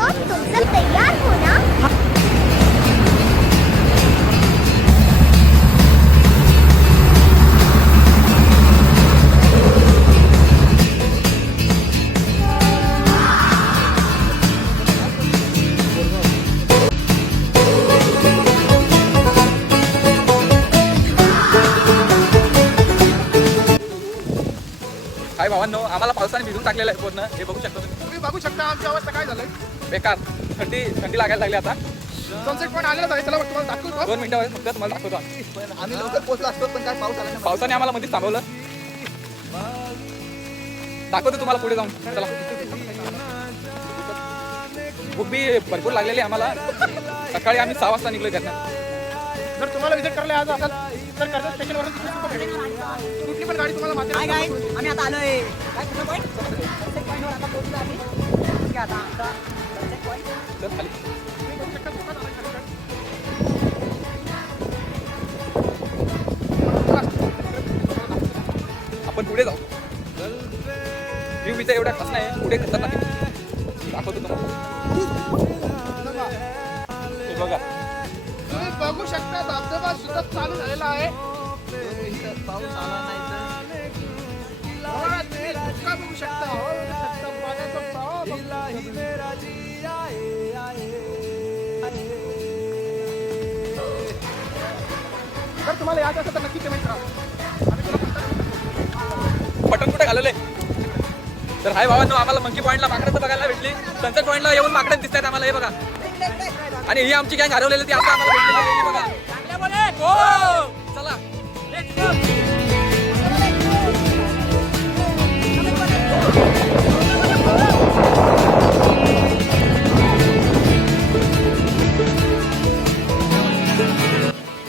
तो तुम सब तैयार हो ना? काय भावांनो, आम्हाला पावसाने भिजून टाकलेलं आहे पूर्ण. हे बघू शकता तुम्ही बघू शकता आमची अवस्था काय झालंय. बेकार. थंडी लागायला लागली आता. सनसेट पॉईंट आलेला आहे, चला तुम्हाला दाखवतो. 2 मिनिटावर फक्त तुम्हाला दाखवतो. आम्ही लवकर पोहोचलो असतो पण काय पाऊस आला. पावसाने आम्हाला मध्येच थांबवलं. दाखवतो तुम्हाला पुढे जाऊन. चला. भूक बी भरपूर लागलेली आहे आम्हाला. सकाळी आम्ही 6 वाजता निघलो त्यातनं. जर तुम्हाला विजिट करायला आज असाल तर कर्जत स्टेशनवरून कुठली पण गाडी तुम्हाला मात्र आम्ही आता आलोय. काय कुठलं पॉईंट? सनसेट पॉईंटवर आता पोहोचलो आम्ही. ठीक आहे, आता आमचा सनसेट पॉईंट. चल खाली. आपण पुढे जाऊ. व्ह्यू बिचा एवढा खास नाही, पुढे खतरनाक आहे. दाखवतो तुम्हाला. हे बघा. तुम्ही बघू शकता धबधबा सुद्धा चालू झालेला आहे. पाऊस आला नाही तुम्ही धक्का बघू शकता. पाण्याचा प्रवाह बघू जर तुम्हाला याद असेल तर नक्की कमेंट करा. बटन कुठे घालवले. तर हाय भावांनो, आम्हाला मंकी पॉईंटला माकडं तर बघायला भेटली. सनसेट पॉईंटला येऊन माकडं दिसतात आम्हाला. हे बघा. आणि ही आमची गँग हरवलेली ती आता आम्हाला भेटलेली आहे. हे बघा. हो, चला.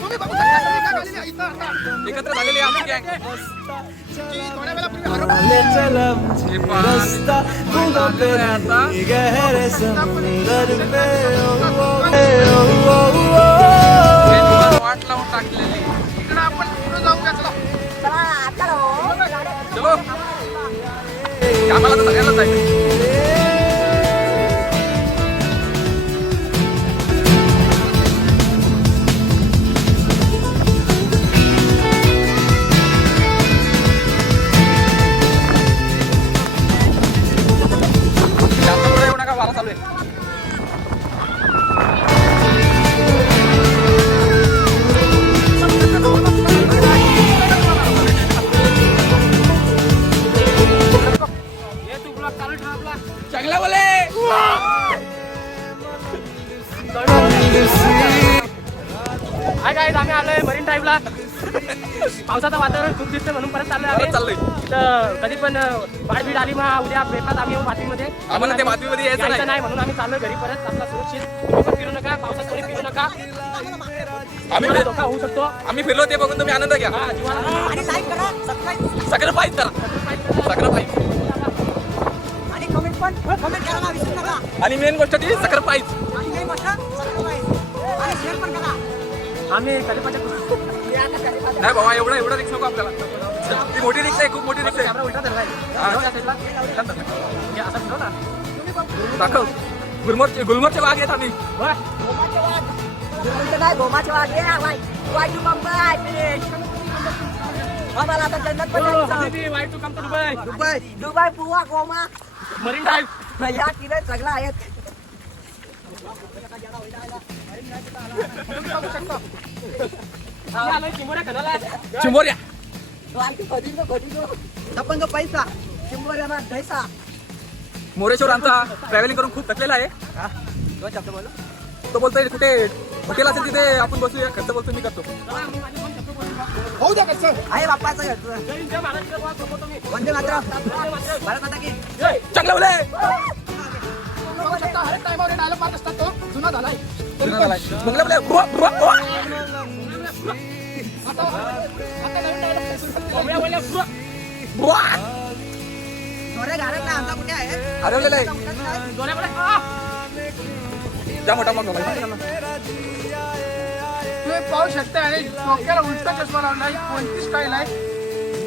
तुम्ही बघू शकता तुम्ही काय झालेली आहे इथं आता. एकत्र झालेली आहे आमची गँग. जी थोड्या वेळापूर्वी हरवली. वाट लावून टाकलेली. इकडं आपण पुढे जाऊ का. चला चलो. आम्हाला तर सगळ्यांना जायचं. जास्त पुढे येऊ नका, वारा चालू आहे. चांगला बोले. हाय गाईज, आम्ही आलोय मरीन ड्राईव्हला. पावसाचं वातावरण खूप दिसतं म्हणून परत चाललोय आम्ही. चाललोय. तर कधी पण बाळबीड आली मग उद्या भेटतात आम्ही येऊ बातमीमध्ये. आम्हाला ते बातमीमध्ये यायचं नाही. म्हणून आम्ही चाललोय घरी परत. आपला सुरक्षित. तुम्ही पण फिरू नका, पावसात कोणी फिरू नका. आम्ही धोका होऊ शकतो. आम्ही फिरलो ते बघून तुम्ही आनंद घ्या. हा, जीवाला. आणि लाईक करा, सबस्क्राईब सॅक्रिफाईस करा. सॅक्रिफाईस. आणि कमेंट पण कमेंट करायला विसरू नका. आणि मेन गोष्ट ती सॅक्रिफाईस. आणि मेन गोष्ट सबस्क्राईब आणि शेअर पण करा. आम्ही कलिपाच्या नाही बाबा, एवढा रिक्स नको आपल्याला. ती मोठी रिक्स आहे, खूप मोठी रिक्स आहे. कॅमेरा उलटा धरलाय. हा. त्या साईडला. हे असं फिरव ना. दाखव. गुलमर्गचे वाघ आहेत आम्ही. बरं. नाही गोमाचे वाघ वाय टू मुंबई. आम्हाला आता जन्नत पण why to come to Dubai. Dubai पुवा गोमा मरीन ड्राईव्ह. या तिथे सगळं आहेत. चिंबोऱ्या. आपण जो पैसा चिंबोऱ्याला ढैसा. मोरेश्वर आमचा ट्रॅव्हलिंग करून खूप थकलेला आहे. तो बोलतोय कुठे हॉटेल असेल तिथे आपण बसूया. खर्च बोलतो मी करतो. होऊ द्या कसं. आहे बाप्पाचं घर. वंदे मातरम. भारत माता की जय. चांगलं बोले. बघू शकता हर एक टायमावर डायलॉग मारत असतात. तो जुना झालाय. चांगलं बोले. बुवा, बुवा, बुवा. आता नवीन डायलॉग. बुवा. नोरे घालत नाही आमचा कुठे आहे. हरवलेलं आहे. त्या मोठा मग तुम्ही पाहू शकता आणि डोक्याला उलटा चष्मा लावलाय. कोणती स्टाईल आहे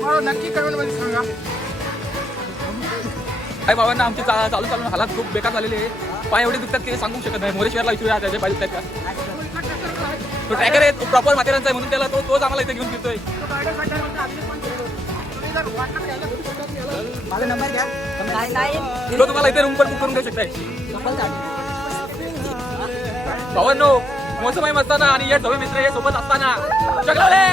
मला नक्की कमेंट मध्ये सांगा. आई बाबांना आमची चालू हालात खूप बेकार झालेली आहे. पाय एवढे दुखतात की सांगू शकत नाही. मोरेश्वरला विचारूया त्याचे पाय दुखतात का. तो ट्रॅकर आहे, तो प्रॉपर माथेरानचा आहे म्हणून त्याला तोच आम्हाला इथे घेऊन फिरतोय. माझा नंबर घ्या. तो तुम्हाला इथे रूम पण बुक करून देऊ शकताय. भावांनो, मोसम आहे असताना आणि या सगळे मित्र हे सोबत असताना जगलाले.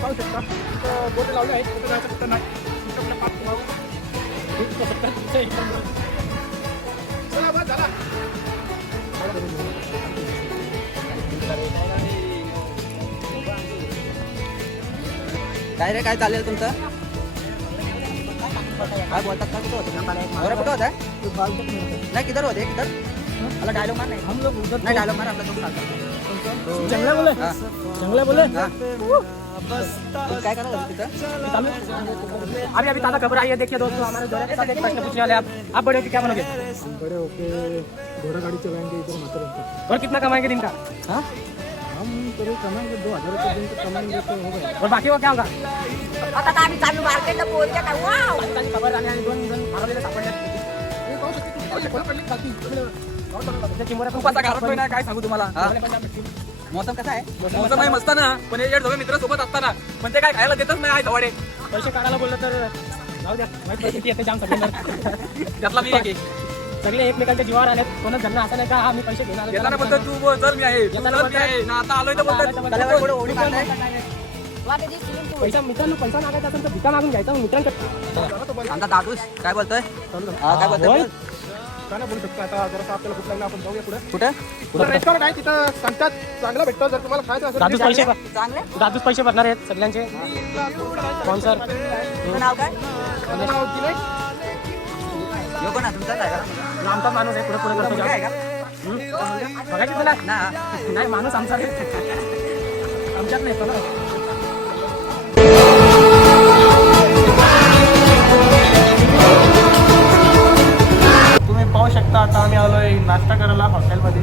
पाहू शकता बोट लावले आहेत. कुठं जायचं कुठं नाही. चला बस झाला. काय रे काय चालेल तुमचं काय बोलतात का कुठं होतं बरं कुठं होता नाही किधर होते किधर मला डायलॉग मार नाही हम लोग उधर नाही डायलॉग मार आपला तो जंगला बोले जंगला बोले काय करत होते तिथं अभी अभी ताज़ा खबर आई है. देखिए दोस्तों, हमारे जोड़े के साथ एक प्रश्न पूछने वाले आप बड़े होके क्या बनोगे बड़े होके घोड़ा गाड़ी चलाएंगे इधर माथेरान. और कितना कमाएंगे दिन का? हाँ हम करीब कमाएंगे 2000 रुपये दिन तक कमाएंगे तो हो गया. और बाकी वो क्या होगा? आता आम्ही चालू मार्केटला पोहोचल्या काय वाव ताजी खबर आली आणि दोन हरवलेले सापडले. खूपाचा घालतोय ना, काय सांगू तुम्हाला. मौसम कसा आहे मोसम आहे मस्त ना, पण हे सगळे मित्र सोबत असताना पण ते काय खायला देतच नाही. आहे सवाडे पैसे काढायला बोललं तर जाऊ द्या. वाईट परिस्थिती येते जाम सगळे. त्यातला मी एक आहे. सगळे एकमेकांच्या जीवावर आलेत. कोणाच घरनं असं नाही का हा मी पैसे घेऊन आलो. येताना बोलतो तू बोल, चल मी आहे, तू चल मी आहे ना. आता आलोय तर बोलतो त्याला पुढे ओढी मारताय पैसा मित्रांनो पैसा मागायचा असेल तर भिका मागून घ्यायचा. मित्रांकडे आमचा दादूस काय बोलतोय काय बोलतोय काय नाही बोलू शकतो. आता जरा आपल्याला भूक लागला, आपण जाऊया पुढे. कुठं रेस्टॉरंट आहे तिथं सांगतात चांगला भेटतो. जर तुम्हाला खायचं असेल दादूच पैसे चांगले दादूच पैसे भरणार आहेत सगळ्यांचे स्पॉन्सर. तुमचं नाव काय नाव दिलंय. यो कोण आहे तुमचाच आहे का आमचा माणूस आहे. पुढे पुढे करतो मुलगा आहे का बघायची तुला ना नाही माणूस आमचा आमच्यात नाही ना. तुम्ही पाहू शकता आता आम्ही आलोय नाश्ता करायला हॉटेलमध्ये.